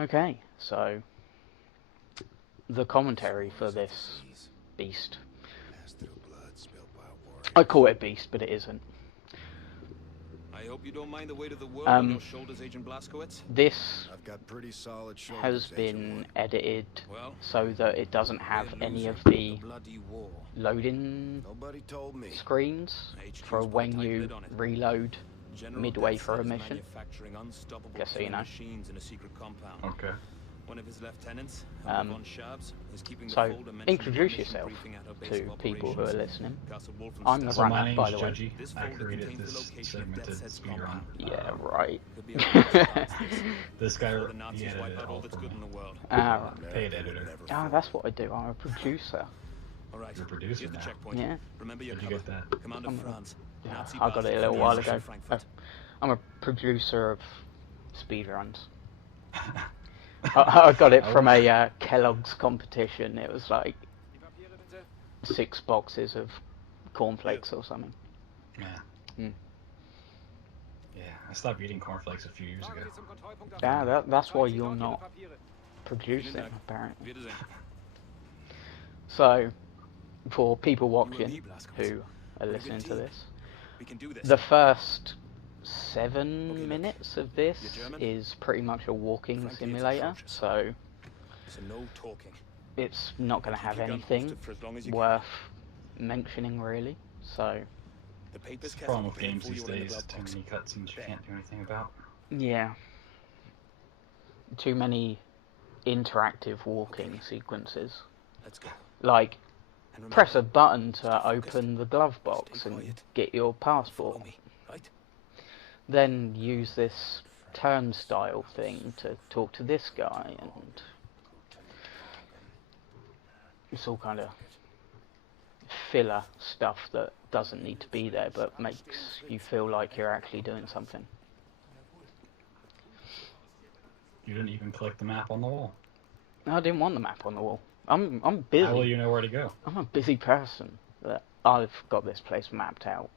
Okay, so the commentary for this beast. I call it beast, but it isn't. I hope you don't mind the weight of the world on your shoulders, Agent Blazkowicz. This I've got pretty solid has shoulders, Agent been One. edited Well, so that it doesn't have we're any of losing the bloody war. loading Nobody told me. screens HQ's for put a when tight you lid on it. reload General midway Death for a Set is mission. manufacturing unstoppable Just so you killing know. machines in a secret compound. Okay. One of his lieutenants, von Schabs, is keeping the So, full dimensional introduce mission yourself briefing at our base to of people who are operations. listening. Castle I'm the Wolfenstein. So my runner, name's by the way. Judgy. This I folder created contains the this location of segmented Death Set's speedrun. compound. Yeah, right. Could be a blast fastest. This guy, Before the Nazis he edited wipe it out all all that's for good me. in the world. Paid editor. That's what I do. I'm a producer. All right. You're a producer Here's the now. checkpoint. Yeah. Remember your How'd you cover. get that? Commander Franz. Yeah, Nazi I got it a little bastard while from ago. Frankfurt. I'm a producer of speedruns. I got it from a Kellogg's competition. It was like 6 boxes of cornflakes or something. Yeah. Yeah, I stopped eating cornflakes a few years ago. Yeah, that's why you're not producing, apparently. So, for people watching who are listening to this, the first 7 minutes of this is pretty much a walking simulator, so it's not going to have anything worth mentioning, really. So, It's the problem with games these days, too many cutscenes you can't do anything about. yeah. Too many interactive walking sequences. Let's go. Like, press a button to open the glove box and get your passport. Then use this turnstile thing to talk to this guy, and it's all kind of filler stuff that doesn't need to be there but makes you feel like you're actually doing something. You didn't even collect the map on the wall. I didn't want the map on the wall. I'm busy. How will you know where to go? I'm a busy person. That I've got this place mapped out.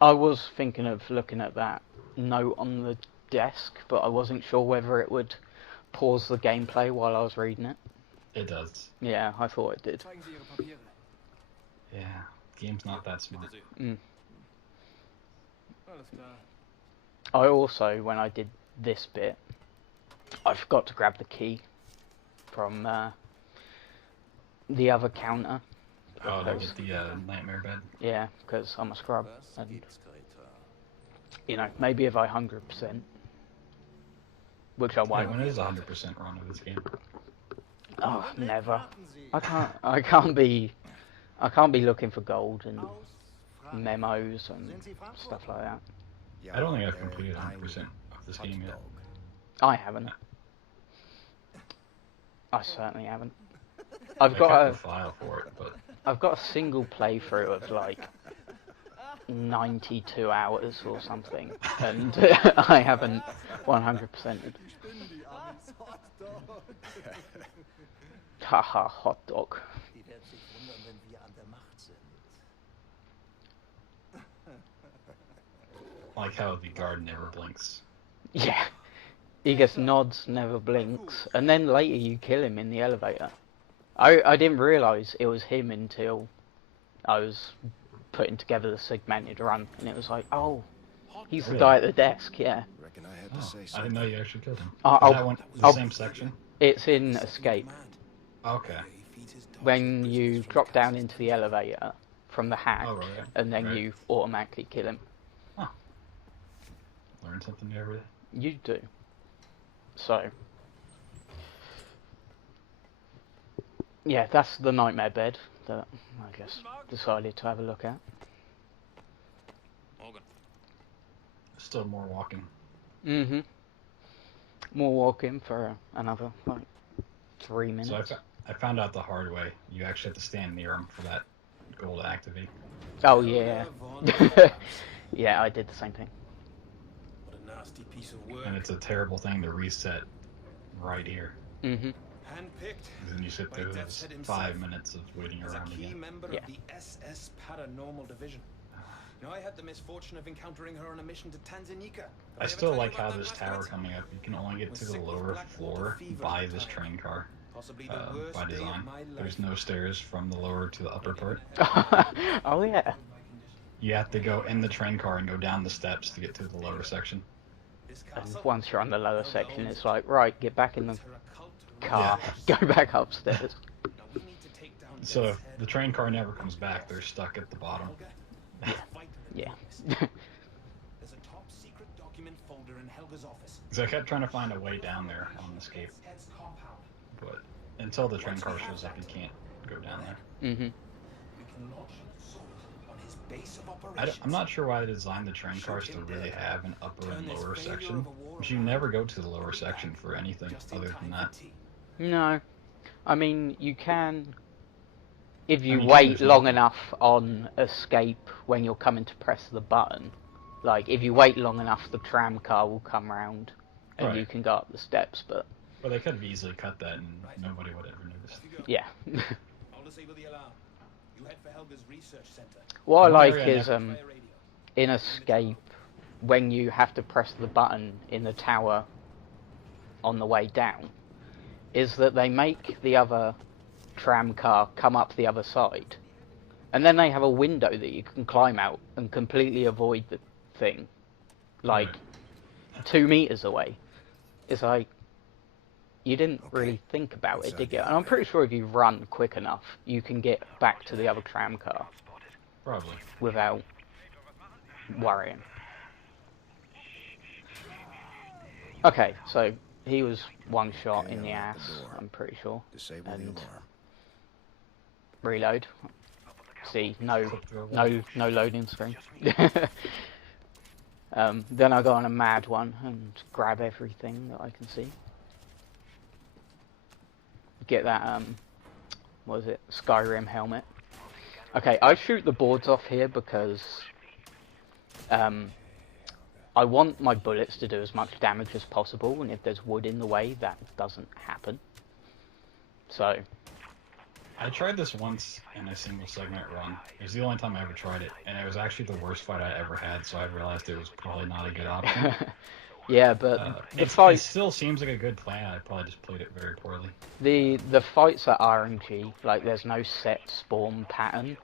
I was thinking of looking at that note on the desk, but I wasn't sure whether it would pause the gameplay while I was reading it. It does. Yeah, I thought it did. Yeah, game's not that smart. I also, when I did this bit, I forgot to grab the key from the other counter. Oh, to get the nightmare bed? Yeah, because I'm a scrub, and, you know, maybe if I 100%, which I won't. When is 100% run of this game? Oh, never. I can't be looking for gold and memos and stuff like that. I don't think I've completed 100% of this game yet. I haven't. I certainly haven't. I got the file for it, but I've got a single playthrough of like 92 hours or something, and I haven't 100%ed. Haha, hot dog. like how the guard never blinks. Yeah. He just nods, never blinks, and then later you kill him in the elevator. I didn't realise it was him until I was putting together the segmented run, and it was like, oh, he's the guy at the desk, yeah. Reckon I had to say I didn't know you actually killed him. I'll, Same section? It's in Escape. Okay. When you drop down into the elevator from the hack, and then right. you automatically kill him. Huh. Learn something new every day. You do. So, yeah, that's the nightmare bed that I guess decided to have a look at. Still more walking. Mm-hmm. More walking for another, like, 3 minutes. So I found out the hard way. You actually have to stand near him for that goal to activate. Oh, yeah. Yeah, I did the same thing. What a nasty piece of work. And it's a terrible thing to reset right here. Mm-hmm. Handpicked. And then you sit through those 5 minutes of waiting around As a key again. member Yeah. of the SS Paranormal Division. Now, I had the misfortune of encountering her on a mission to Tanzania. I still like how this tower coming up, you can only get to the lower floor by this train car. Possibly the worst By day design. of my life. There's no stairs from the lower to the upper part. Oh yeah. You have to go in the train car and go down the steps to get to the lower section. And once you're on the lower section, it's like, right, get back in the car, go back upstairs. So if the train car never comes back, they're stuck at the bottom. Yeah. There's a top secret document folder in Helga's office. So I kept trying to find a way down there on Escape, but until the train car shows up, you can't go down there. Mhm. We can launch an assault on his base of operations. I'm not sure why they designed the train cars to really have an upper and lower section, but you never go to the lower section for anything other than that. No, I mean you can if you I mean, wait there's long nothing. enough on escape when you're coming to press the button. Like if you wait long enough, the tram car will come round and Right. you can go up the steps. But Well, they could have easily cut that and nobody would ever notice. yeah. I'll disable the alarm. You head for Helga's research center. What I One like area I is Fire radio. in escape when you have to press the button in the tower on the way down, is that they make the other tram car come up the other side, and then they have a window that you can climb out and completely avoid the thing, like Right. 2 meters away. It's like you didn't really think about it, did you? And I'm pretty sure if you run quick enough, you can get back to the other tram car Probably. without worrying. Okay, so he was one shot in the ass, I'm pretty sure. Disable the And alarm. reload. See, no loading screen. Then I go on a mad one and grab everything that I can see. Get that what was it? Skyrim helmet. Okay, I shoot the boards off here because I want my bullets to do as much damage as possible, and if there's wood in the way, that doesn't happen. So, I tried this once in a single segment run. It was the only time I ever tried it, and it was actually the worst fight I ever had, so I realized it was probably not a good option. yeah, but the It fight, still seems like a good plan. I probably just played it very poorly. the fights are RNG. Like, there's no set spawn pattern.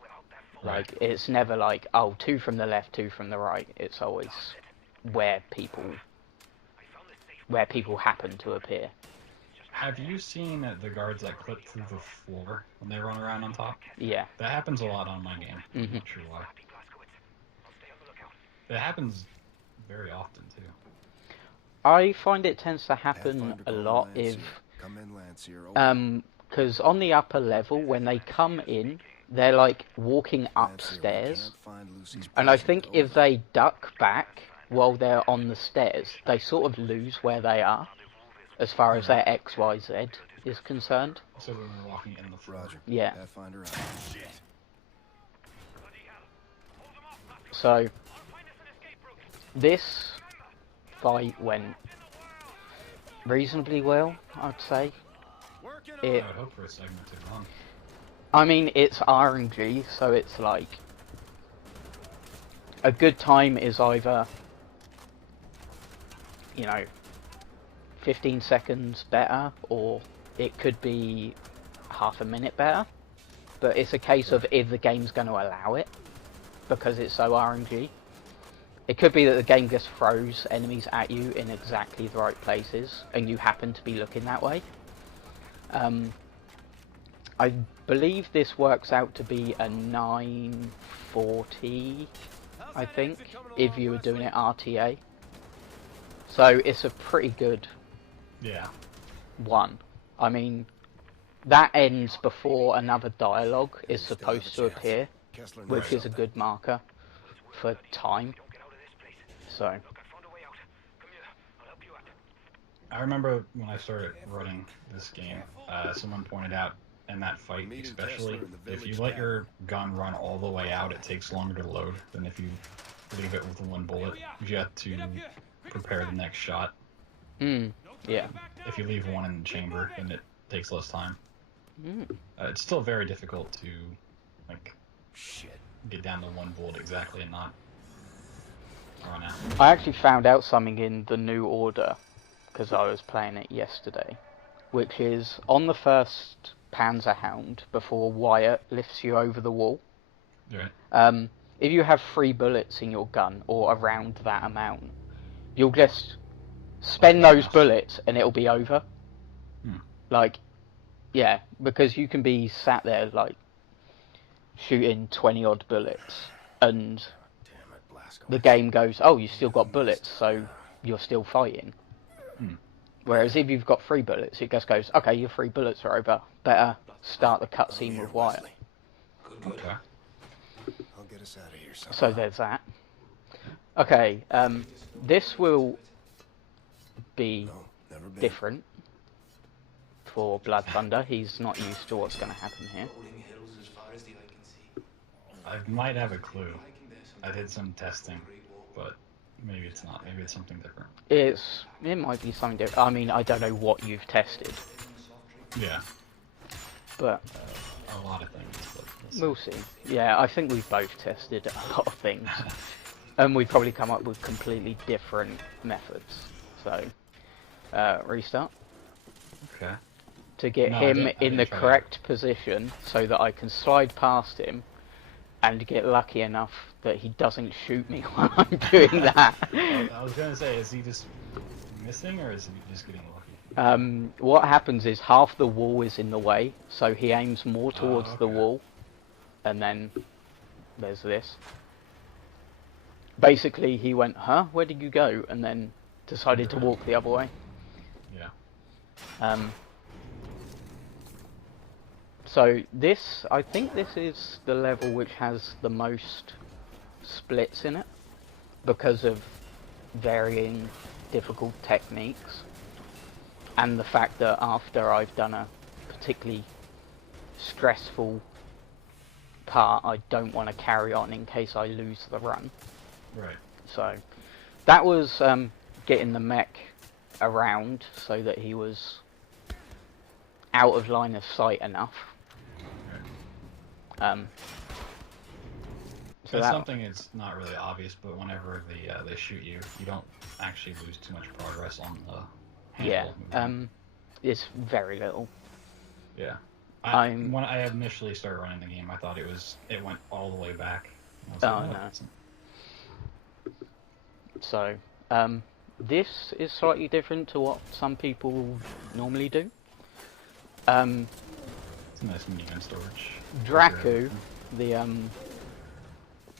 Like, it's never like, oh, 2 from the left, 2 from the right. It's always where people happen to appear. Have you seen the guards that clip through the floor when they run around on top? Yeah. That happens a lot on my game. I'm Mhm. not sure why. It happens very often too. I find it tends to happen Pathfinder a calling lot Lancier. if Come in, Lancier. Over. because on the upper level, when they come in, they're like walking Lancier, we upstairs, can't find Lucy's and I present. think if Over. they duck back while they're on the stairs, they sort of lose where they are, as far as their XYZ is concerned. So when we're walking in the floor. Roger. Yeah. Pathfinder out. So this fight went reasonably well, I'd say. It, I hope for a segment to run. I mean, it's RNG, so it's like a good time is either, 15 seconds better, or it could be half a minute better. But it's a case of if the game's going to allow it, because it's so RNG. It could be that the game just throws enemies at you in exactly the right places, and you happen to be looking that way. I believe this works out to be a 940, I think, if you were doing it RTA. So it's a pretty good one. I mean, that ends before another dialogue is supposed to appear, Kessler knows which is a something. good marker for time. So, I remember when I started running this game, someone pointed out in that fight Meeting especially, Kessler in the if you village let now. your gun run all the way out, it takes longer to load than if you leave it with one bullet. You have to prepare the next shot. yeah. If you leave one in the chamber, then it takes less time. Mm. It's still very difficult to Shit. get down to one bullet exactly and not I actually found out something in the New Order, because I was playing it yesterday, which is on the first Panzerhound, before Wyatt lifts you over the wall, Right. if you have 3 bullets in your gun, or around that amount, you'll just spend those bullets and it'll be over. Like, yeah, because you can be sat there, like, shooting 20 odd bullets, and Damn it, Blasco. the game goes, oh, you still got bullets, so you're still fighting. Whereas if you've got 3 bullets, it just goes, okay, your 3 bullets are over, better start the cutscene with Wyatt. Okay. I'll get us out of here somehow. So there's that. Okay, this will be No, never been. different for Blood Thunder. He's not used to what's going to happen here. I might have a clue. I did some testing, but maybe it's not. Maybe it's something different. It might be something different. I mean, I don't know what you've tested, Yeah. but A lot of things, but we'll see. Yeah, I think we've both tested a lot of things, and we've probably come up with completely different methods. So, restart Okay. to get No, I him didn't in the try that. correct position so that I can slide past him and get lucky enough that he doesn't shoot me while I'm doing that. I was gonna say, is he just missing, or is he just getting lucky? What happens is half the wall is in the way, so he aims more towards the okay. wall, and then there's this. Basically, he went, huh, where did you go? And then decided to walk the other way. Yeah. So this, I think this is the level which has the most splits in it, because of varying difficult techniques, and the fact that after I've done a particularly stressful part, I don't want to carry on in case I lose the run. Right. So that was getting the mech around so that he was out of line of sight enough. So That's that, something it's not really obvious, but whenever they shoot you, you don't actually lose too much progress on the yeah, handle movement. it's very little. Yeah. I'm- When I initially started running the game, I thought it went all the way back. I was Oh, like, no. it's- So this is slightly different to what some people normally do. It's a nice minigun storage. Draku,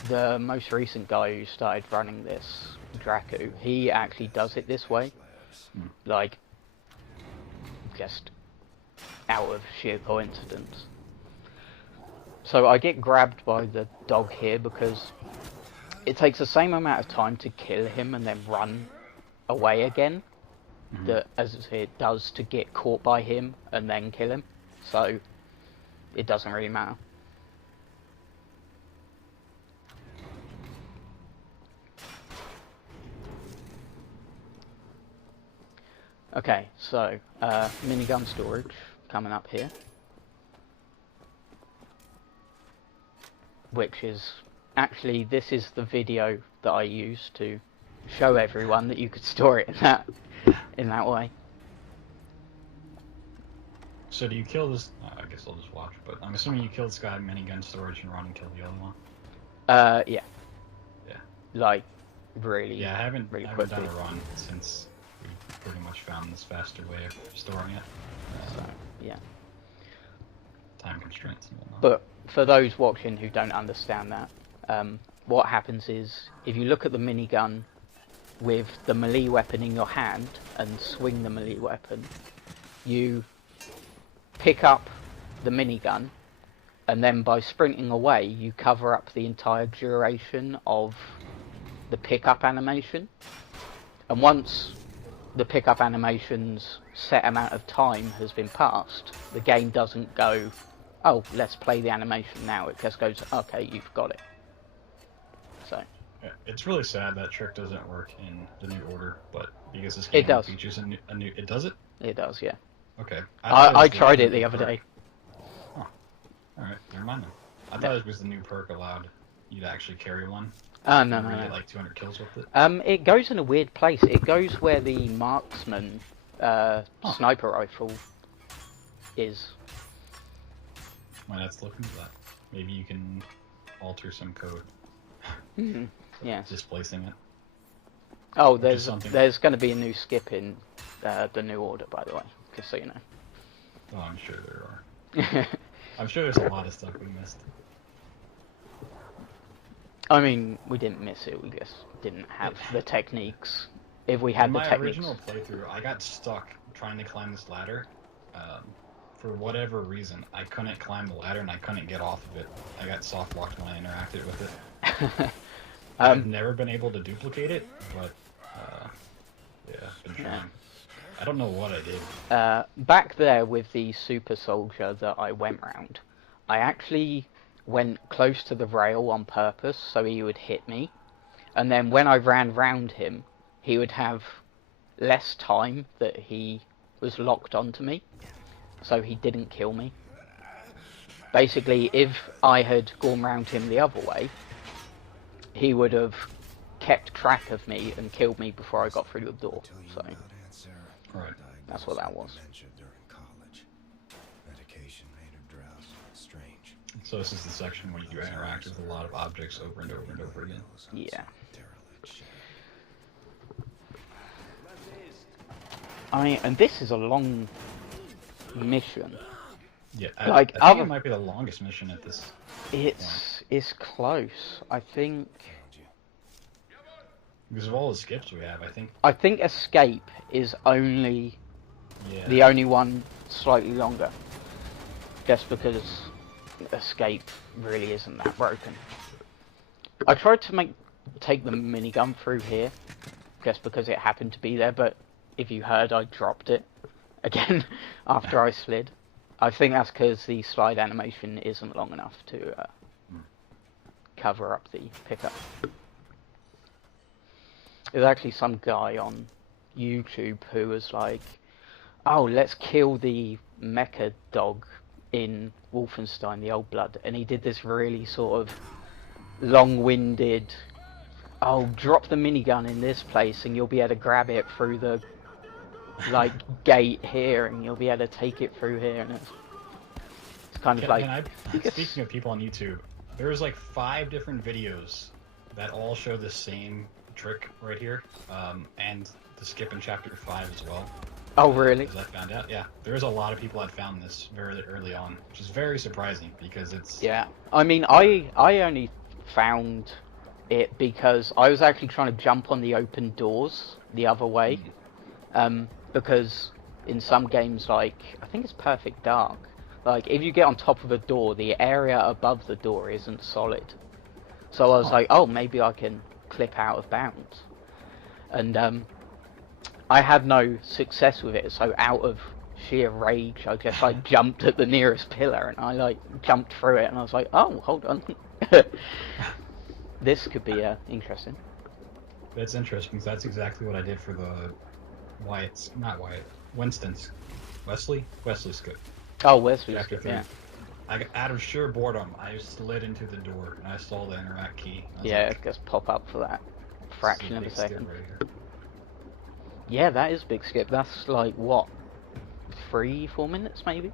the most recent guy who started running this, Draku, he actually does it this way, like, just out of sheer coincidence. So I get grabbed by the dog here because it takes the same amount of time to kill him and then run away again as it does to get caught by him and then kill him. So it doesn't really matter. Okay, so minigun storage coming up here, which is actually, this is the video that I used to show everyone that you could store it in that way. So do you kill this? I guess I'll just watch, but I'm assuming you kill this guy minigun storage and run and kill the other one. Yeah. Yeah. Like, really. Yeah, I haven't done quickly. a run since we pretty much found this faster way of storing it. So, yeah. Time constraints and whatnot. But for those watching who don't understand that, what happens is, if you look at the minigun with the melee weapon in your hand and swing the melee weapon, you pick up the minigun, and then by sprinting away, you cover up the entire duration of the pickup animation. And once the pickup animation's set amount of time has been passed, the game doesn't go, oh, let's play the animation now. It just goes, okay, you've got it. So Yeah, it's really sad that trick doesn't work in the New Order, but because this game It does. features a new, it does it? it does, yeah. Okay. I tried it the other day. Huh. Alright, never mind then. I thought it was the new perk allowed you to actually carry one. Oh, no, Where no, you get no. like 200 kills with it. It goes in a weird place. It goes where the marksman sniper rifle is. Well, let's look into that. Maybe you can alter some code, Yeah. displacing it. Oh, Which is something- there's going to be a new skip in the new order, by the way, just so you know. Oh, I'm sure there are. I'm sure there's a lot of stuff we missed. I mean, we didn't miss it. We just didn't have the techniques. If we had In the my techniques, original playthrough, I got stuck trying to climb this ladder. For whatever reason, I couldn't climb the ladder and I couldn't get off of it. I got soft locked when I interacted with it. I've never been able to duplicate it, but yeah, I've been trying. I don't know what I did. back there with the super soldier that I went round, I actually went close to the rail on purpose so he would hit me, and then when I ran round him, he would have less time that he was locked onto me, so he didn't kill me. Basically, if I had gone round him the other way, he would have kept track of me and killed me before I got through the door. So Right. that's what that was. So this is the section where you interact with a lot of objects over and over and over again. Yeah. And this is a long mission. Yeah, Like, I think it might be the longest mission at this. It's close. I think Because of all the skips we have, I think Escape is only yeah. the only one slightly longer. Just because Escape really isn't that broken. I tried to take the minigun through here, just because it happened to be there, but if you heard, I dropped it again after I slid. I think that's because the slide animation isn't long enough to cover up the pickup. There's actually some guy on YouTube who was like, oh, let's kill the mecha dog in Wolfenstein, the Old Blood, and he did this really sort of long-winded, oh, drop the minigun in this place and you'll be able to grab it through the like gate here and you'll be able to take it through here, and it's kind of like... Speaking of people on YouTube, there's like 5 different videos that all show the same trick right here, and the skip in chapter 5 as well. Oh, really? As I found out, yeah. There's a lot of people that found this very early on, which is very surprising because it's... Yeah, I mean, I only found it because I was actually trying to jump on the open doors the other way, because in some games, like, I think it's Perfect Dark, like, if you get on top of a door, the area above the door isn't solid. So I was like, oh, maybe I can clip out of bounds. And, I had no success with it, so out of sheer rage, I just, like, jumped at the nearest pillar, and I, like, jumped through it, and I was like, oh, hold on. This could be, interesting. That's interesting, because that's exactly what I did for the Winston's. Wesley skip. Oh, Wesley Chapter skip, 3. yeah. Out of sheer boredom, I slid into the door, and I saw the interact key. Yeah, like, just pop up for that fraction of a second. Right, yeah, that is a big skip. That's like, what, 3-4 minutes, maybe?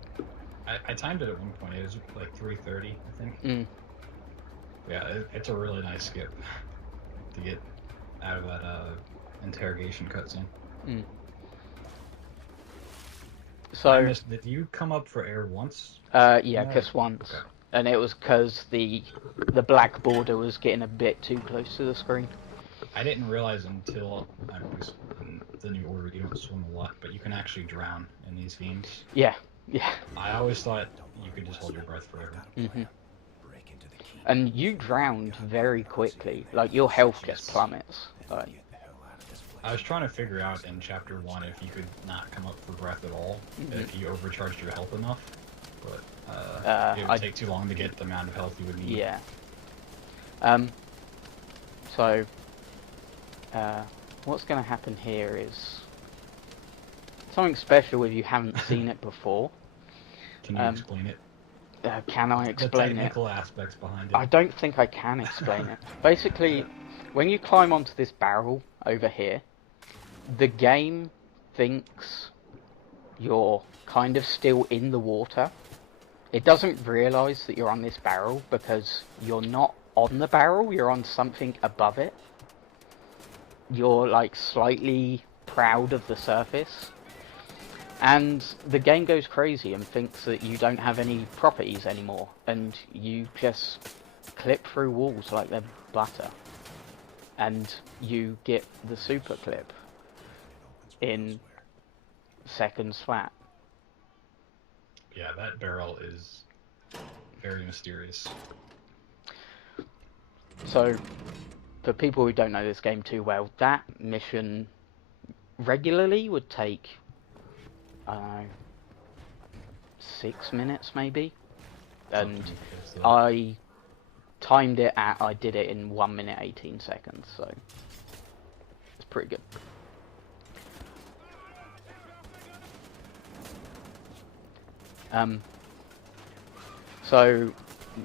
I timed it at one point. It was like 3:30, I think. Yeah, it's a really nice skip to get out of that interrogation cutscene. So, did you come up for air once? yeah, just once. Okay. And it was because the black border was getting a bit too close to the screen. I didn't realize until in the new order you don't swim a lot, but you can actually drown in these games. Yeah, yeah. I always thought you could just hold your breath forever. And you drowned very quickly. Like, your health just plummets. Like, I was trying to figure out in chapter 1 if you could not come up for breath at all, if you overcharged your health enough, but it would take too long to get the amount of health you would need. Yeah. So, what's going to happen here is something special if you haven't seen it before. Can you explain it? Can I explain it? The technical aspects behind it. I don't think I can explain it. Basically, when you climb onto this barrel over here, the game thinks you're kind of still in the water. It doesn't realise that you're on this barrel because you're not on the barrel, you're on something above it. You're like slightly proud of the surface. And the game goes crazy and thinks that you don't have any properties anymore, and you just clip through walls like they're butter. And you get the super clip in seconds flat. Yeah, that barrel is very mysterious. So, for people who don't know this game too well, that mission regularly would take, I don't know, 6 minutes maybe. And I timed it at, I did it in 1 minute 18 seconds, so it's pretty good. So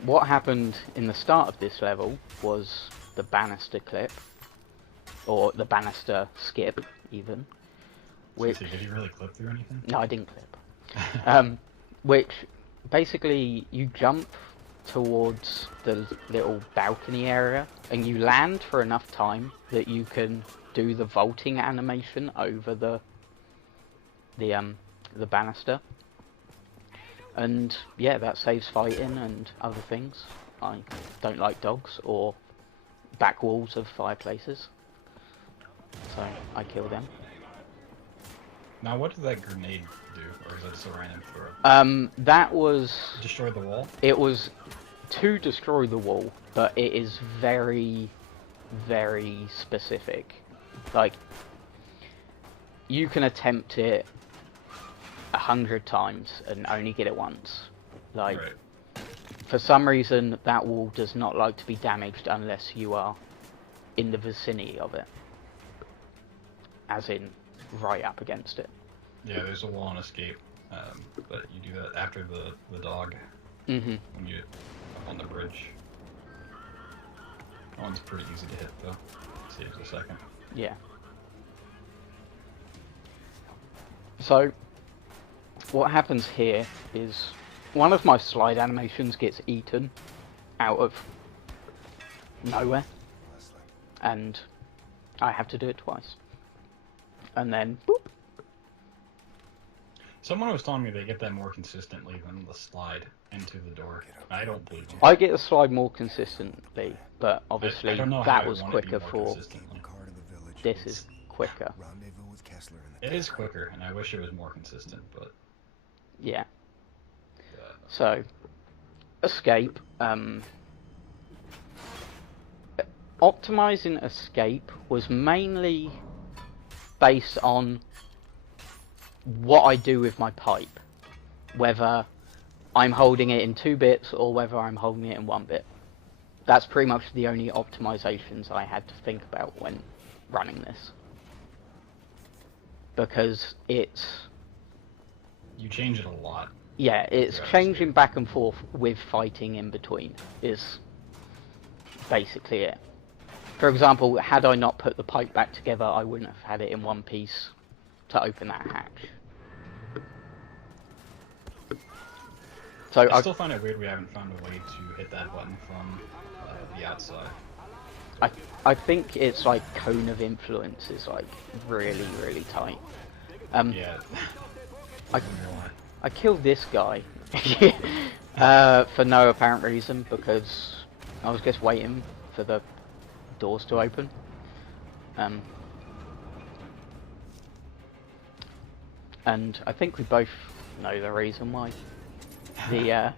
what happened in the start of this level was the banister clip, or the banister skip even. Which, did you really clip through anything? No, I didn't clip. Which basically you jump towards the little balcony area and you land for enough time that you can do the vaulting animation over the banister. And yeah, that saves fighting and other things. I don't like dogs or back walls of fireplaces, so I kill them. Now, what did that grenade do, or is that just a random throw? That was... Destroy the wall? It was to destroy the wall, but it is very, very specific. Like, you can attempt it 100 times and only get it once. Like, right. For some reason, that wall does not like to be damaged unless you are in the vicinity of it. As in, right up against it. Yeah, there's a wall on escape, but you do that after the dog. Mm-hmm. When you up on the bridge. That one's pretty easy to hit, though. Saves a second. Yeah. So, what happens here is one of my slide animations gets eaten out of nowhere, and I have to do it twice. And then, boop. Someone was telling me they get that more consistently than the slide into the door. I don't believe them. I get the slide more consistently, but obviously I don't know that how was I want it to be quicker more for... consistently. This is quicker. It is quicker, and I wish it was more consistent, but... Yeah. So, escape. Optimizing escape was mainly based on what I do with my pipe. Whether I'm holding it in 2 bits or whether I'm holding it in 1 bit. That's pretty much the only optimizations I had to think about when running this. Because it's... You change it a lot. Yeah, it's changing back and forth with fighting in between, is basically it. For example, had I not put the pipe back together, I wouldn't have had it in one piece to open that hatch. So I still find it weird we haven't found a way to hit that button from the outside. I think it's like cone of influence is like really, really tight. Yeah. I killed this guy for no apparent reason because I was just waiting for the doors to open. And I think we both know the reason why. The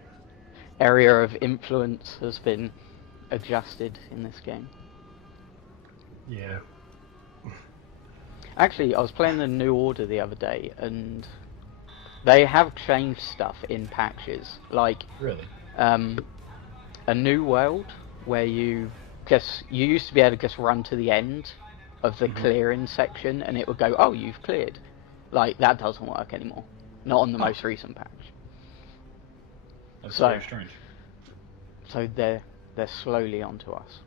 area of influence has been adjusted in this game. Yeah. Actually, I was playing the New Order the other day, and they have changed stuff in patches. Like, really? A new world where you used to be able to just run to the end of the clearing section, and it would go, "Oh, you've cleared." Like, that doesn't work anymore. Not on the most recent patch. That's So- very strange. So they're slowly onto us.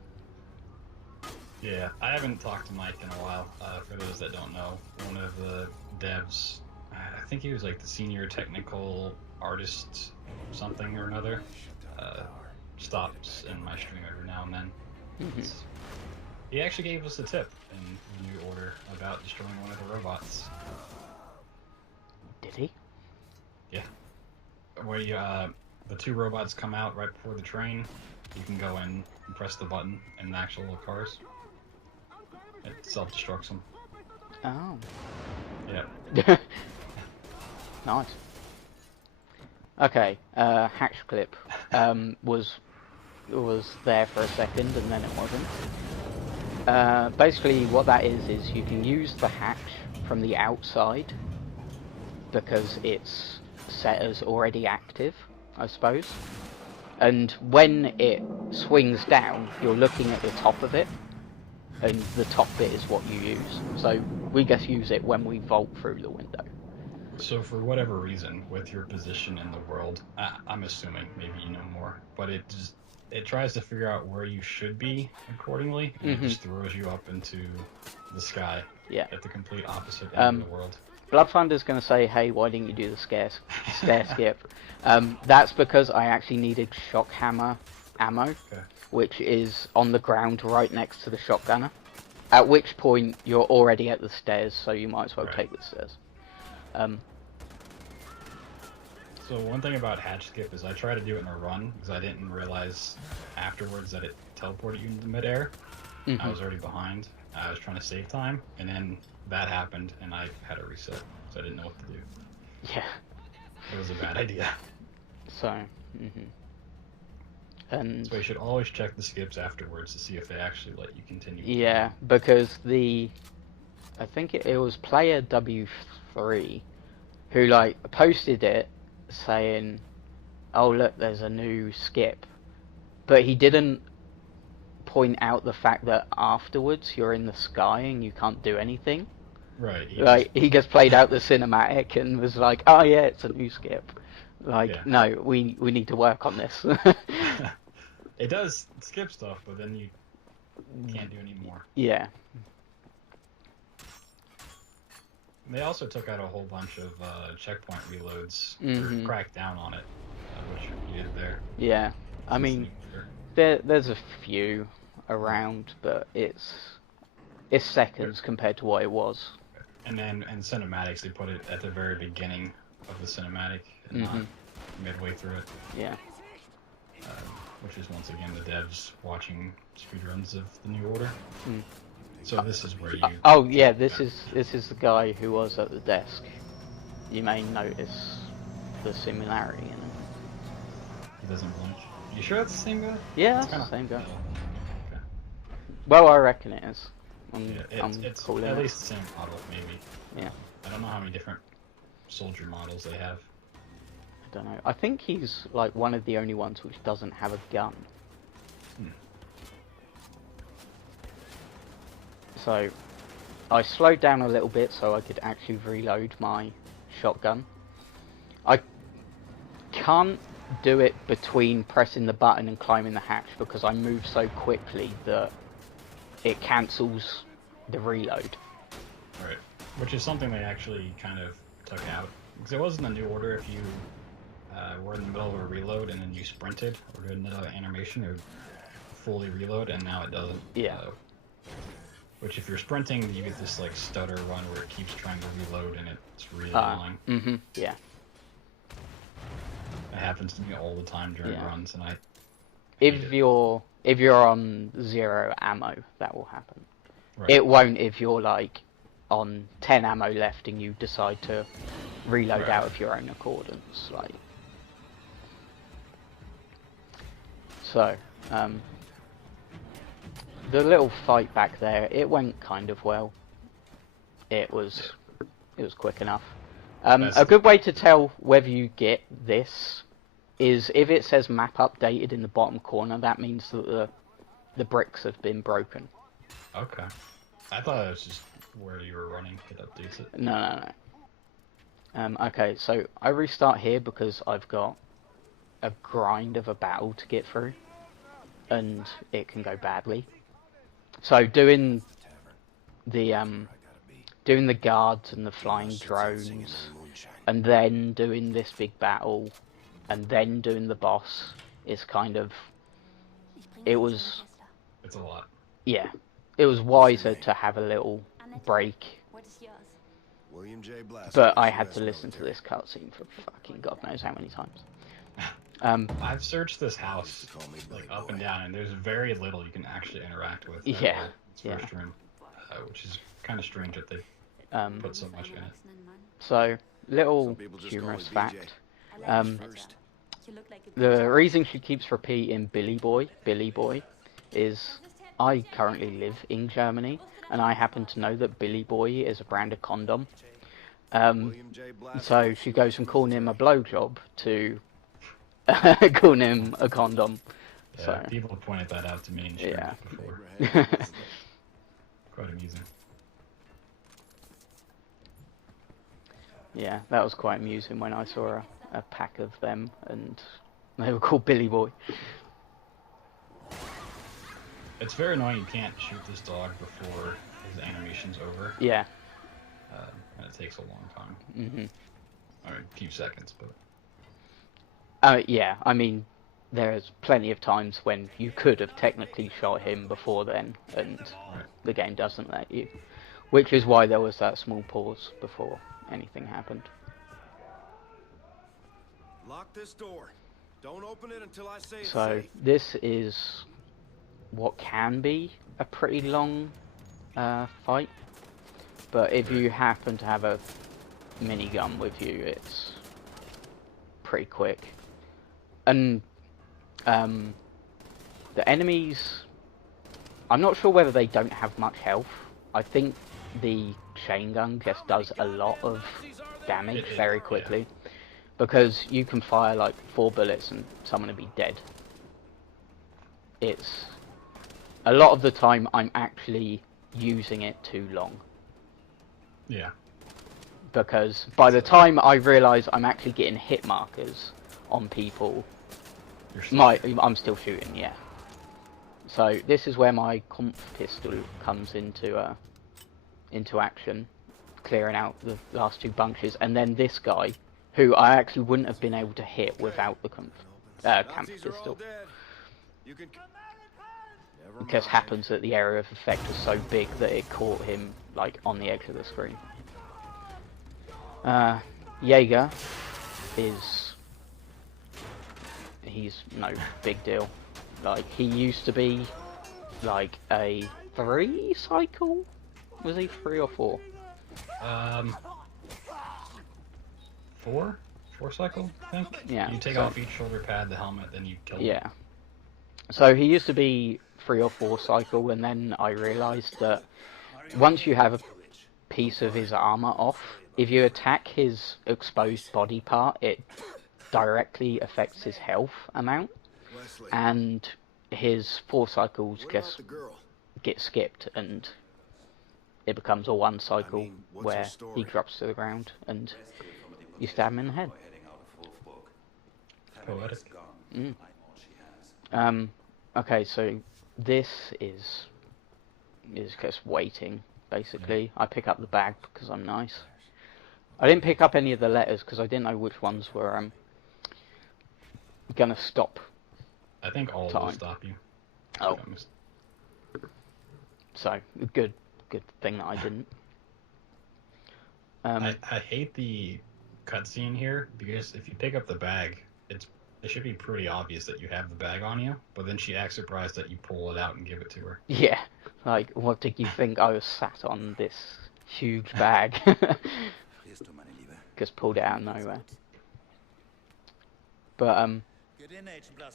Yeah, I haven't talked to Mike in a while. For those that don't know, one of the devs, I think he was like the senior technical artist, something or another, stops in my stream every now and then. He actually gave us a tip in the new order about destroying one of the robots. Did he? Yeah. Where you, the two robots come out right before the train, you can go in and press the button in the actual cars. It self-destructs them. Oh. Yeah. Nice. Okay, hatch clip was there for a second and then it wasn't. Basically what that is you can use the hatch from the outside because it's set as already active, I suppose. And when it swings down, you're looking at the top of it, and the top bit is what you use. So we just use it when we vault through the window. So for whatever reason, with your position in the world, I'm assuming, maybe you know more, but it tries to figure out where you should be accordingly, and it just throws you up into the sky. Yeah. At the complete opposite end of the world. Blood Thunder's going to say, hey, why didn't you do the stair skip? That's because I actually needed shock hammer ammo, which is on the ground right next to the shotgunner. At which point, you're already at the stairs, so you might as well take the stairs. So one thing about hatch skip is I try to do it in a run, because I didn't realize afterwards that it teleported you into midair. I was already behind. I was trying to save time, and then that happened, and I had to reset, so I didn't know what to do. Yeah. It was a bad idea. So, And so you should always check the skips afterwards to see if they actually let you continue. Yeah, because I think it was player W3 who like posted it saying, oh look, there's a new skip, but he didn't point out the fact that afterwards you're in the sky and you can't do anything. Right. He just played out the cinematic and was like, oh yeah, it's a new skip. Like, no, we need to work on this. It does skip stuff, but then you can't do any more. Yeah. They also took out a whole bunch of checkpoint reloads, or cracked down on it, which you did there. Yeah, I mean, there's a few around, but it's seconds compared to what it was. And then in cinematics, they put it at the very beginning of the cinematic, and not midway through it. Yeah. Which is once again the devs watching speedruns of the new order. So this is where you. Oh yeah, this is the guy who was at the desk. You may notice the similarity in him. He doesn't blink. You sure it's the same guy? Yeah, that's the same guy. Okay. Well, I reckon it is. It's at least the same model, maybe. Yeah. I don't know how many different soldier models they have. I don't know. I think he's like one of the only ones which doesn't have a gun. So, I slowed down a little bit so I could actually reload my shotgun. I can't do it between pressing the button and climbing the hatch because I move so quickly that it cancels the reload. Right. Which is something they actually kind of took out. Because it wasn't a new order if you were in the middle of a reload and then you sprinted or did another animation, it would fully reload, and now it doesn't. Yeah. Which if you're sprinting, you get this like stutter run where it keeps trying to reload and it's really annoying. Yeah. It happens to me all the time during runs, and if you're on 0 ammo, that will happen. Right. It won't if you're like on 10 ammo left and you decide to reload out of your own accordance. Like. So, the little fight back there, it went kind of well. It was quick enough. A good way to tell whether you get this is if it says map updated in the bottom corner, that means that the bricks have been broken. Okay. I thought it was just where you were running, it updates it. No. Okay, so I restart here because I've got a grind of a battle to get through, and it can go badly. So doing the I gotta be. doing the guards and the flying Lost sunset singing drones, in the moonshine. and then doing this big battle, and then doing the boss is kind of, it was, It's a lot. yeah, it was wiser to have a little break. What is yours? William J. Blasco, But I had US to listen to military. this cutscene for fucking God knows how many times. I've searched this house Used to call me Billy like up Boy. and down, and there's very little you can actually interact with. at Yeah, all. It's yeah. first room, which is kind of strange that they put so much in it. So, little Some people just call humorous me BJ. fact. I like it First. better. You look like a The reason she keeps repeating Billy Boy, is I currently live in Germany, and I happen to know that Billy Boy is a brand of condom. William J. Blasco, So she goes from calling him a military. blowjob to calling him a condom. Yeah, So, people have pointed that out to me in streams yeah. before. Abraham Lincoln. Quite amusing. Yeah, that was quite amusing when I saw a pack of them, and they were called Billy Boy. It's very annoying you can't shoot this dog before his animation's over, Yeah. and it takes a long time. hmm I mean, a few seconds, but Yeah, I mean, there's plenty of times when you could have technically shot him before then, and right. the game doesn't let you. Which is why there was that small pause before anything happened. Lock this door. Don't open it until I say it's So, safe. this is what can be a pretty long fight, but if you happen to have a minigun with you, it's pretty quick. And the enemies, I'm not sure whether they don't have much health. I think the chain gun just does a lot of damage very quickly, because you can fire like 4 bullets and someone will be dead. It's a lot of the time I'm actually using it too long, Yeah. because by the time I realise I'm actually getting hit markers on people, You're still I'm still shooting, yeah. So this is where my comp pistol comes into action, clearing out the last 2 bunches, and then this guy, who I actually wouldn't have been able to hit without the camp Nazis are all pistol. dead. You can. Never It just mind. happens that the area of effect was so big that it caught him like on the edge of the screen. Jaeger he's no big deal. Like, he used to be like a 3 cycle? Was he 3 or 4? 4 cycle, I think. Yeah, You take so- off each shoulder pad, the helmet, then you kill him. Yeah. So he used to be 3 or 4 cycle, and then I realised that once you have a piece of his armour off, if you attack his exposed body part, it directly affects his health amount, Wesley, and his 4 cycles what about just the girl? get skipped, and it becomes a 1 cycle what's her where story? he drops to the ground and you stab him in the head. Poetic. Okay, so this is just waiting, basically. I pick up the bag because I'm nice. I didn't pick up any of the letters because I didn't know which ones were gonna stop. I think all Time. will stop you. Oh, so good thing that I didn't. I hate the cutscene here, because if you pick up the bag, it should be pretty obvious that you have the bag on you, but then she acts surprised that you pull it out and give it to her. Yeah, like, what did you think I was sat on this huge bag? Just pulled it out of nowhere. But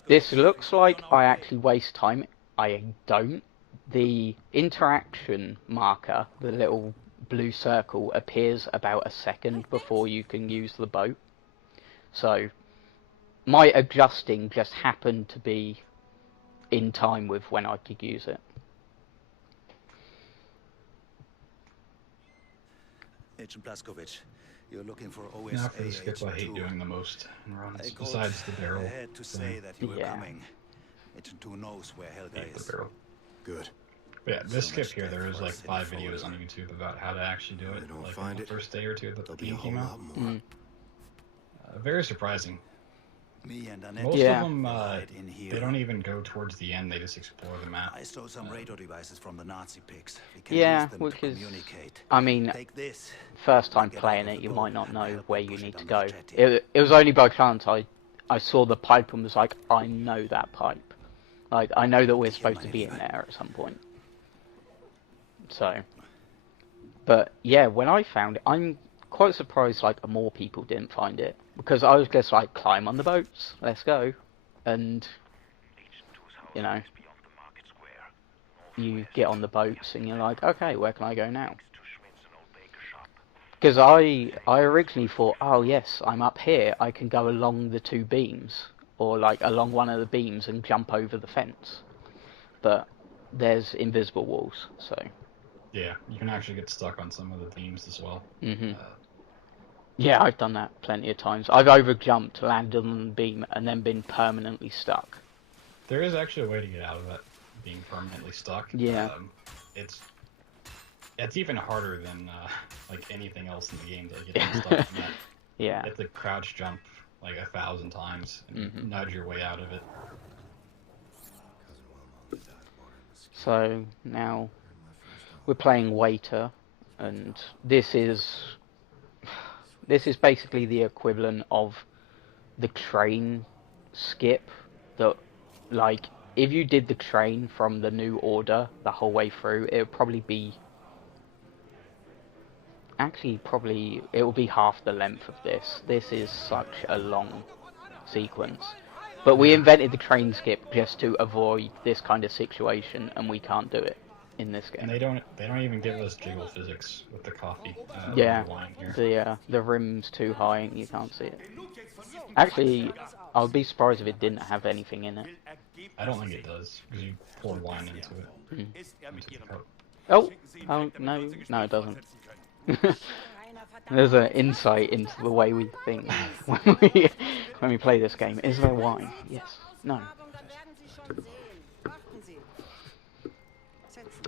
this looks like I actually waste time. I don't. The interaction marker, the little blue circle, appears about a second before you can use the boat. So my adjusting just happened to be in time with when I could use it. Agent Blaskovich, you're looking for Now for the OSA skip I hate Agent 2. doing the most in runs, I called besides the barrel. ahead to say that you were Yeah. coming. Agent 2 knows where Helga Hate the is. barrel. Good. But yeah, this skip here, there was like 5 videos on YouTube about how to actually do it, don't like find on the it, first day or two that the there'll be a game whole came out. lot more. Very surprising. Me and Annette Most Yeah. of them, right in here. they don't even go towards the end, they just explore the map. I stole some radio devices from the Nazi pigs. We can Yeah, use them which to is, communicate. I mean, Take this. first time Get out playing of it, the you boat, might not and I know help where them you push need it to on go. the jetty. It was only by chance I saw the pipe and was like, I know that pipe. Like, I know that we're supposed to be in there at some point. So, but yeah, when I found it, I'm quite surprised like more people didn't find it, because I was just like, climb on the boats, let's go, and you know, you get on the boats and you're like, okay, where can I go now? Because I originally thought, oh yes, I'm up here, I can go along the 2 beams, or like along one of the beams and jump over the fence, but there's invisible walls, so. Yeah, you can actually get stuck on some of the beams as well. Yeah, I've done that plenty of times. I've overjumped, landed on the beam, and then been permanently stuck. There is actually a way to get out of that, being permanently stuck. Yeah. It's even harder than like anything else in the game to get stuck in that. Yeah. You have to crouch jump like 1,000 times and nudge your way out of it. So now we're playing Waiter, and this is basically the equivalent of the train skip. That, like, if you did the train from the New Order the whole way through, it would probably be, actually probably it will be half the length of this. This is such a long sequence. But we invented the train skip just to avoid this kind of situation, and we can't do it in this game. And they don't even give us jiggle physics with the coffee. Yeah, the wine here. the rim's too high and you can't see it. Actually, I would be surprised if it didn't have anything in it. I don't think it does, because you pour wine into it. Into the cup. Oh no, it doesn't. There's an insight into the way we think when we play this game. Is there wine? Yes. No.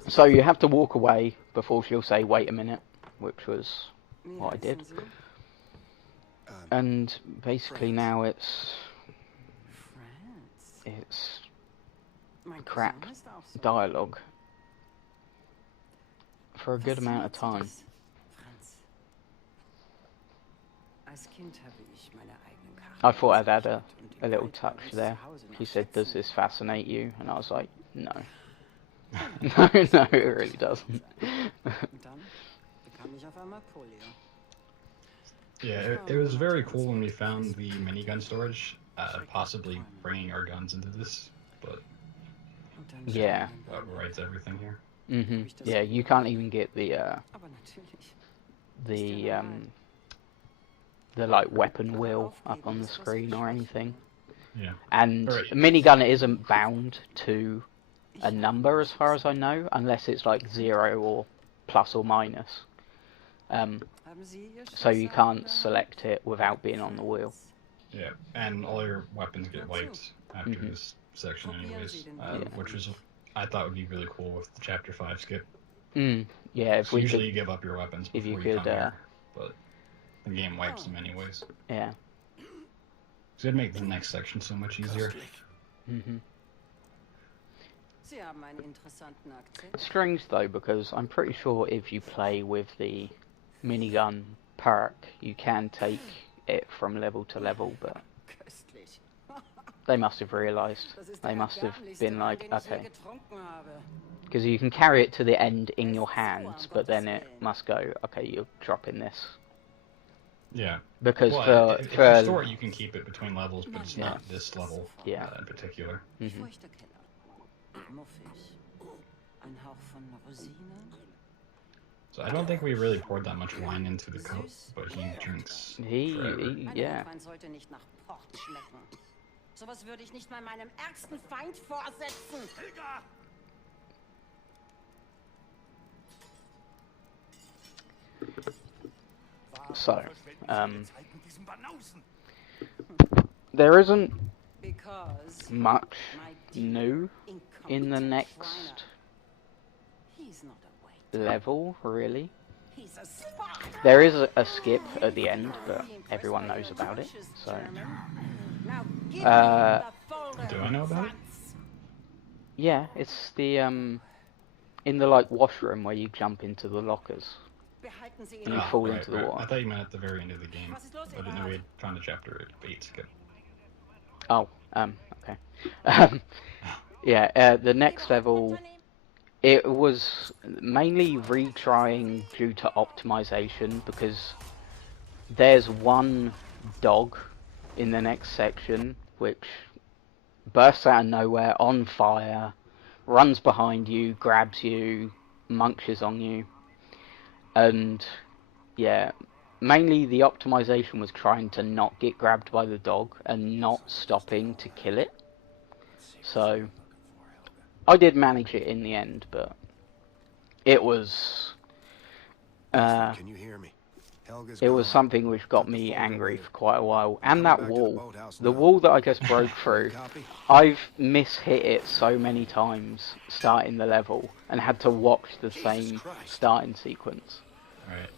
So you have to walk away before she'll say, wait a minute, which was what I did. And basically now it's crap dialogue for a good amount of time. I thought I'd add a little touch there. She said, does this fascinate you? And I was like, no. No, it really doesn't. Yeah, it was very cool when we found the minigun storage, possibly bringing our guns into this, but yeah, overrides everything here. Yeah, you can't even get the like weapon wheel up on the screen or anything. Yeah. And a minigun isn't bound to a number as far as I know, unless it's like 0 or plus or minus. So you can't select it without being on the wheel. Yeah, and all your weapons get wiped after this section anyways, which is, I thought would be really cool with the Chapter 5 skip. Yeah, if So we usually could, you give up your weapons if before you you could, come here, but the game wipes them anyways. yeah. So it'd make the next section so much easier. Strange though, because I'm pretty sure if you play with the minigun perk, you can take it from level to level, but they must have realised. They must have been like, okay. Because you can carry it to the end in your hands, but then it must go, okay, you're dropping this. Yeah. Because well, if for you store it, you can keep it between levels, but it's not this level in particular. So I don't think we really poured that much wine into the cup, but he drinks forever. Yeah. Sowas würde ich nicht mal meinem ärgsten Feind vorsetzen. So, there isn't much new in the next level, really. He's a spy. There is a skip at the end, but everyone knows about it, so... Now give Uh, me the folder. Do I know about it? Yeah, it's the, in the, like, washroom where you jump into the lockers. Behalten Sie ihn. And you Ah, fall right, into the right. water. I thought you meant at the very end of the game. Was ist los, I didn't know we had found a chapter 8 skip. Oh, okay. Yeah, the next level, it was mainly retrying due to optimization, because there's one dog in the next section which bursts out of nowhere on fire, runs behind you, grabs you, munches on you, and yeah, mainly the optimization was trying to not get grabbed by the dog and not stopping to kill it. So I did manage it in the end, but it was Can you hear me? Helga's it was gone. something which got Took the me folder angry with her. for quite a while. I'm And coming that back to the wall, boathouse the now. wall that I just broke through, Copy? I've mishit it so many times starting the level and had to watch the Jesus same Christ. starting sequence. Right.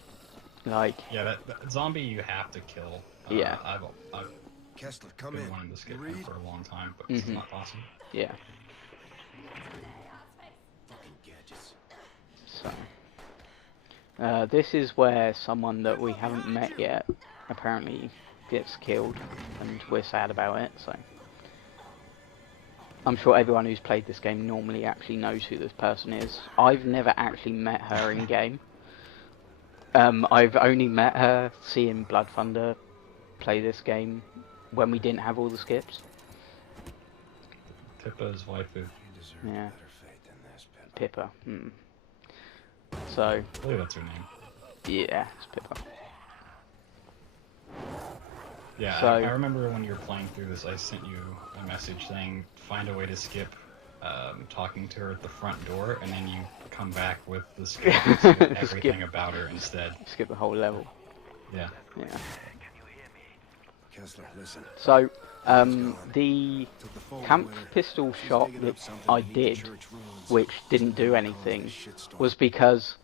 Like, Yeah, that zombie you have to kill. Yeah. I've Kessler, come been in. wanting to skip You him read? for a long time, but it's Mhm. not possible. yeah, Fucking gadgets. so. This is where someone that we haven't met yet apparently gets killed, and we're sad about it, so. I'm sure everyone who's played this game normally actually knows who this person is. I've never actually met her in game. I've only met her seeing Blood Thunder play this game when we didn't have all the skips. Pippa's waifu. You deserve Yeah. better fate than this, Pippa. Pippa. So, I believe that's her name. yeah, it's Pippa. Yeah, So- I remember when you were playing through this, I sent you a message saying, find a way to skip talking to her at the front door, and then you come back with the skip, and skip everything about her instead. Skip the whole level. Yeah. Yeah. Kessler, listen. So, the Took the folder camp with her. pistol She's shot digging that up something I beneath the did, church ruins. which didn't do Calling anything, it a shitstorm. was because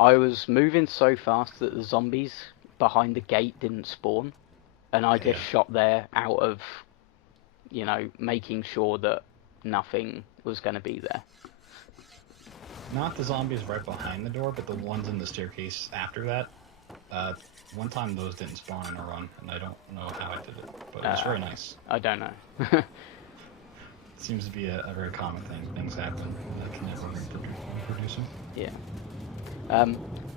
I was moving so fast that the zombies behind the gate didn't spawn, and I just Yeah. shot there out of, you know, making sure that nothing was going to be there. Not the zombies right behind the door, but the ones in the staircase after that. One time those didn't spawn in a run, and I don't know how I did it, but it was very nice. I don't know. It seems to be a very common thing. Things happen. I can never reproduce them. Yeah.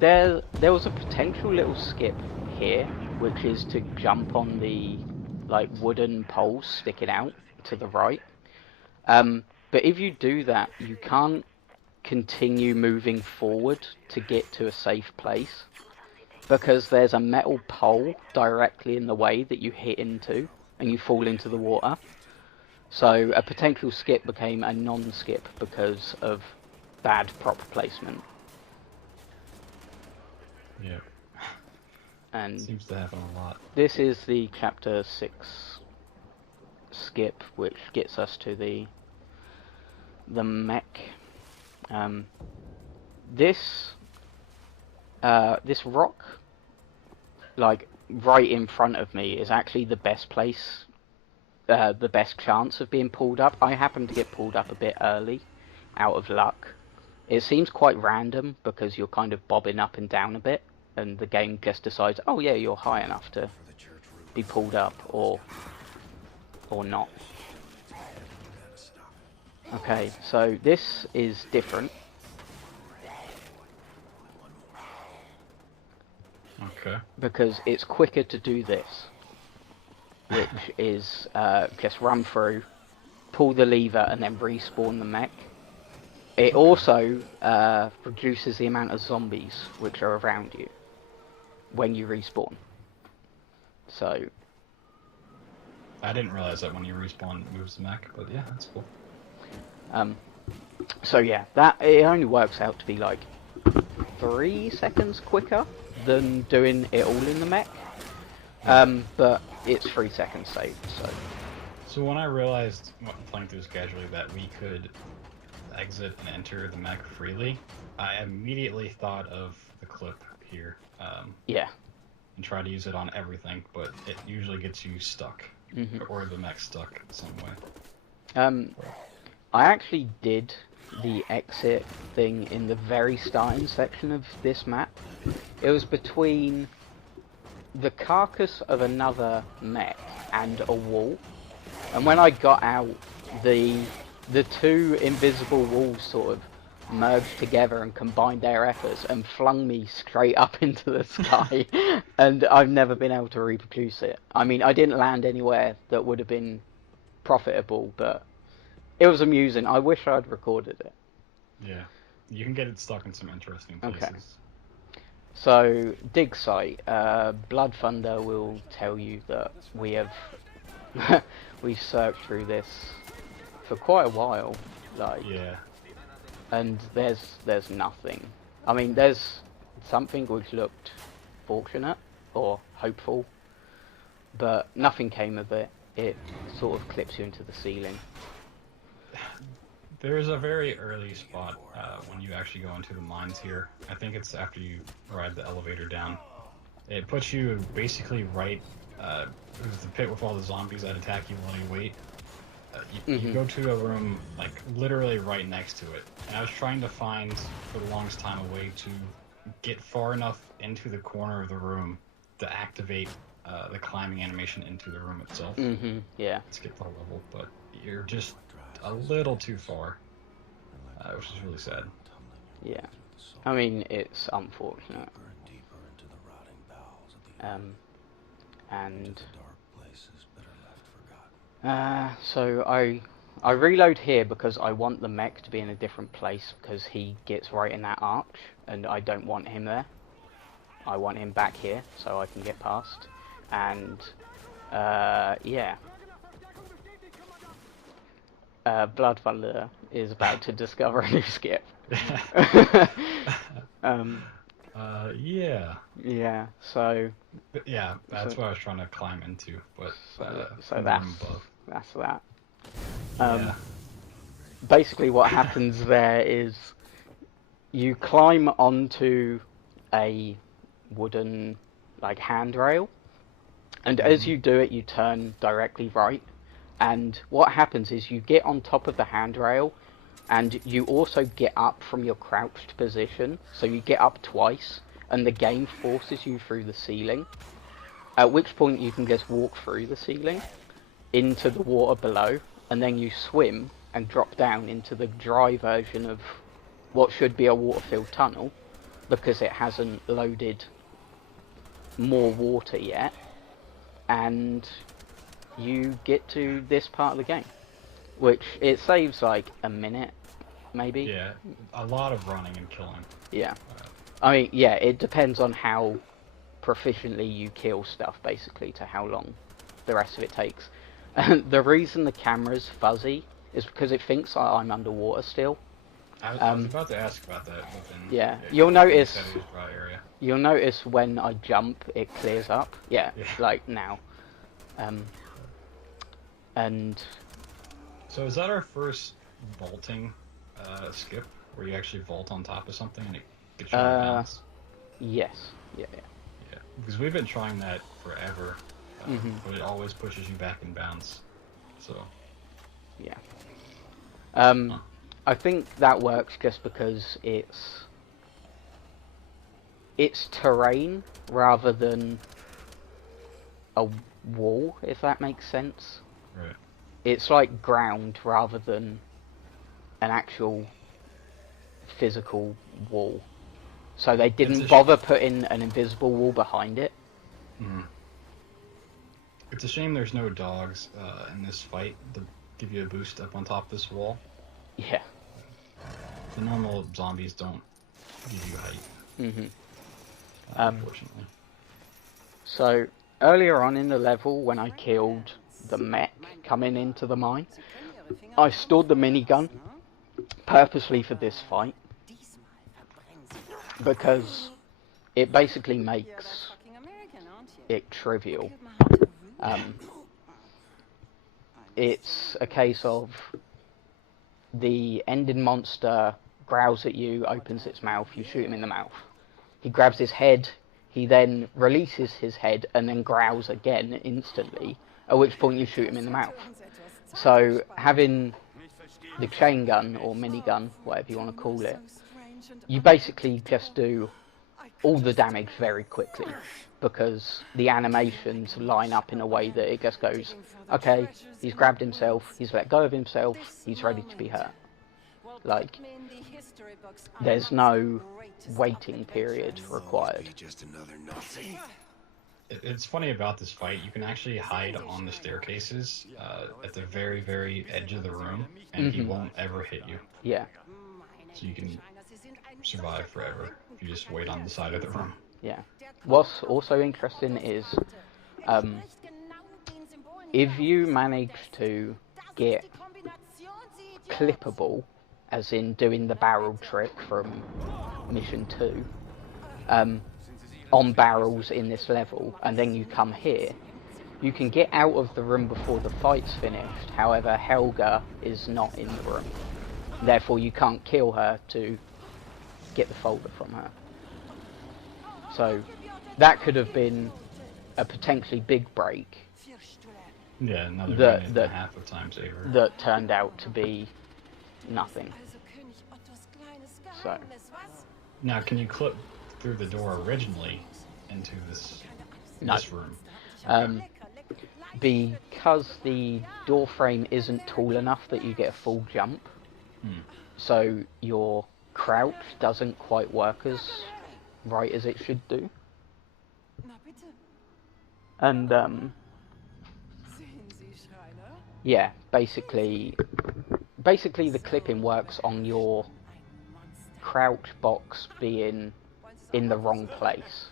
There was a potential little skip here, which is to jump on the like wooden poles sticking out to the right. But if you do that, you can't continue moving forward to get to a safe place, because there's a metal pole directly in the way that you hit into, and you fall into the water. So a potential skip became a non-skip because of bad prop placement. Yeah. And Seems to happen a lot. this is the chapter 6 skip, which gets us to the mech. This rock, like right in front of me, is actually the best place, the best chance of being pulled up. I happened to get pulled up a bit early, out of luck. It seems quite random because you're kind of bobbing up and down a bit, and the game just decides, oh yeah, you're high enough to For the church roof. be pulled up, or not. Okay, so this is different. Okay. Because it's quicker to do this, which is just run through, pull the lever, and then respawn the mech. It also reduces the amount of zombies which are around you when you respawn. So, I didn't realize that when you respawn it moves the mech, but yeah, that's cool. so yeah, that it only works out to be like 3 seconds quicker than doing it all in the mech. But it's 3 seconds saved, so. So when I realized, playing through this casually, that we could exit and enter the mech freely, I immediately thought of the clip here. Yeah. And try to use it on everything, but it usually gets you stuck, or the mech stuck some way. I actually did the exit thing in the very starting section of this map. It was between the carcass of another mech and a wall, and when I got out, the two invisible walls sort of merged together and combined their efforts and flung me straight up into the sky, and I've never been able to reproduce it. I mean, I didn't land anywhere that would have been profitable, but it was amusing. I wish I'd recorded it. Yeah, you can get it stuck in some interesting places. Okay. So, dig site. Blood Thunder will tell you that we have we've searched through this for quite a while. Like, yeah, and there's nothing. I mean, there's something which looked fortunate or hopeful, but nothing came of it. It sort of clips you into the ceiling. There's a very early spot when you actually go into the mines here. I think it's after you ride the elevator down. It puts you basically right. There's the pit with all the zombies that attack you while you wait. You go to a room like literally right next to it. And I was trying to find for the longest time a way to get far enough into the corner of the room to activate the climbing animation into the room itself. Yeah. To skip the level, but you're just a little too far, which is really sad. Yeah. I mean, it's unfortunate. And so I reload here because I want the mech to be in a different place because he gets right in that arch and I don't want him there. I want him back here so I can get past. And yeah. Blood Thunder is about to discover a new skip. Yeah. Yeah, so... Yeah, that's what I was trying to climb into, but... So that's that. Yeah. Basically what happens there is you climb onto a wooden, like, handrail, and as you do it, you turn directly right, and what happens is you get on top of the handrail, and you also get up from your crouched position, so you get up twice, and the game forces you through the ceiling, at which point you can just walk through the ceiling into the water below, and then you swim and drop down into the dry version of what should be a water-filled tunnel, because it hasn't loaded more water yet, and you get to this part of the game, which it saves like a minute, maybe. Yeah, a lot of running and killing. Yeah. I mean, yeah, it depends on how proficiently you kill stuff, basically, to how long the rest of it takes. And the reason the camera's fuzzy is because it thinks I'm underwater still. I was about to ask about that. Yeah, you'll notice. Dry area. You'll notice when I jump, it clears up. Yeah, like now. And so is that our first vaulting skip, where you actually vault on top of something and it gets you in bounce? Yes. Yeah. Yeah, because we've been trying that forever, but it always pushes you back in bounds. So. Yeah. I think that works just because it's terrain rather than a wall, if that makes sense. Right. It's like ground rather than an actual physical wall. So they didn't bother putting an invisible wall behind it. It's a shame there's no dogs in this fight to give you a boost up on top of this wall. Yeah. The normal zombies don't give you height. Unfortunately. So, earlier on in the level, when I killed the mech coming into the mine, I stored the minigun purposely for this fight, because it basically makes it trivial. It's a case of the ending monster growls at you, opens its mouth, you shoot him in the mouth. He grabs his head, he then releases his head and then growls again instantly, at which point you shoot him in the mouth. So having the chain gun or minigun, whatever you want to call it, you basically just do all the damage very quickly because the animations line up in a way that it just goes, okay, he's grabbed himself, he's let go of himself, he's ready to be hurt. Like, there's no waiting period required. Just another Nazi. It's funny about this fight, you can actually hide on the staircases at the very, very edge of the room, and he won't ever hit you. Yeah. So you can survive forever if you just wait on the side of the room. Yeah. What's also interesting is, if you manage to get clippable, as in doing the barrel trick from Mission 2, on barrels in this level, and then you come here, you can get out of the room before the fight's finished. However, Helga is not in the room. Therefore, you can't kill her to get the folder from her. So, that could have been a potentially big break. Yeah, another minute and a half of time saver. That turned out to be nothing. So. Now, can you clip through the door originally into this room? Because the door frame isn't tall enough that you get a full jump, so your crouch doesn't quite work as right as it should do. And yeah, basically the clipping works on your crouch box being in the wrong place,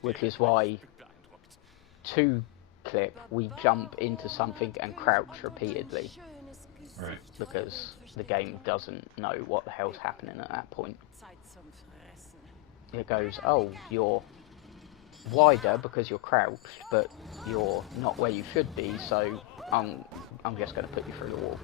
which is why to clip we jump into something and crouch repeatedly. Right. Because the game doesn't know what the hell's happening at that point. It goes, oh, you're wider because you're crouched, but you're not where you should be, so I'm just going to put you through the wall.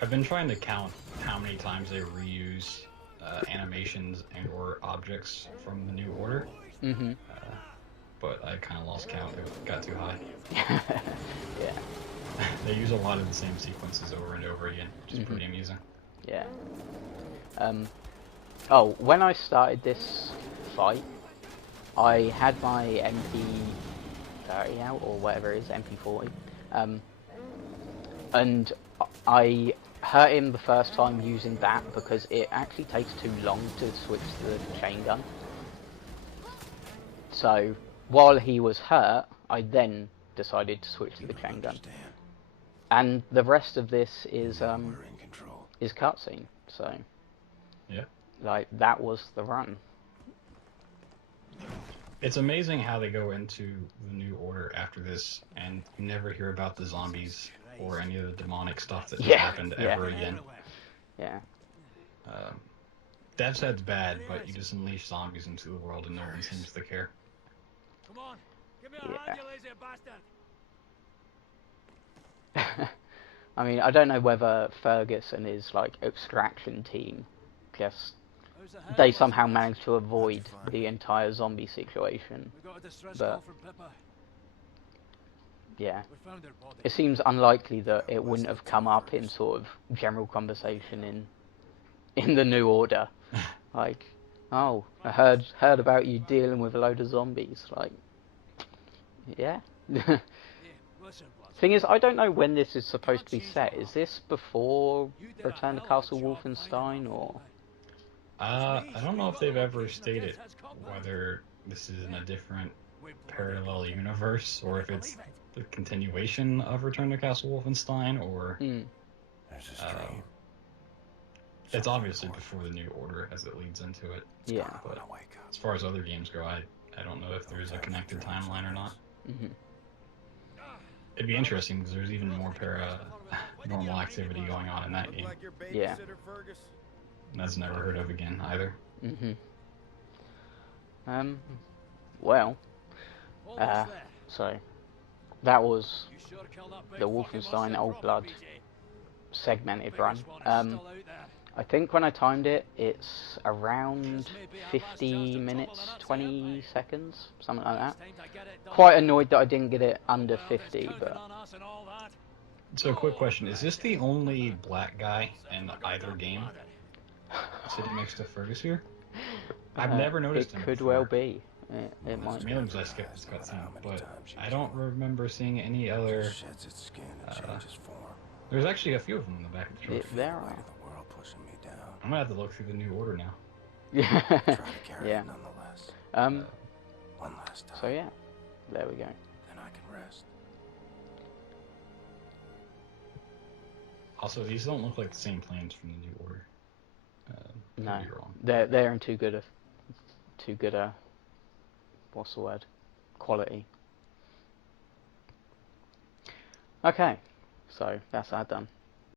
I've been trying to count how many times they reuse animations and or objects from the New Order, but I kind of lost count. It got too high. Yeah. They use a lot of the same sequences over and over again, which is pretty amusing. Yeah. Oh, when I started this fight, I had my MP30 out, or whatever it is, MP40, and I hurt him the first time using that because it actually takes too long to switch to the chain gun. So, while he was hurt, I then decided to switch to the chain gun. And the rest of this is cutscene, so yeah, like that was the run. It's amazing how they go into the New Order after this, and you never hear about the zombies or any of the demonic stuff that happened ever again. Yeah. Dev said's bad, but you just unleash zombies into the world and no one seems to care. Come on, give me a hand, you lazy bastard. I mean, I don't know whether Fergus and his like extraction team they somehow managed to avoid the entire zombie situation, but yeah, it seems unlikely that it wouldn't have come up in sort of general conversation in the New Order. Like, oh, I heard about you dealing with a load of zombies. Like, yeah. Thing is, I don't know when this is supposed to be set. Is this before Return to Castle Wolfenstein, or? I don't know if they've ever stated whether this is in a different parallel universe or if it's the continuation of Return to Castle Wolfenstein, or it's obviously before the New Order as it leads into it. Yeah. But as far as other games go, I don't know if there's a connected timeline or not. It'd be interesting because there's even more paranormal activity going on in that game. Yeah. And that's never heard of again either. Mhm. Well, so that was the Wolfenstein Old Blood segmented run. I think when I timed it, it's around 50 minutes, 20 seconds, something like that. Quite annoyed that I didn't get it under 50, but... So, a quick question. Is this the only black guy in either game sitting next to Fergus here? I've never noticed him It could before. well be. It might be. Mainly because I skipped this cutscene, but I don't remember seeing any other... there's actually a few of them in the back of the truck. There are. I'm gonna have to look through the new order now. Yeah. So yeah, there we go. Then I can rest. Also, these don't look like the same planes from the new order. No, could be wrong. they're in too good a what's the word? Quality. Okay, so that's that done.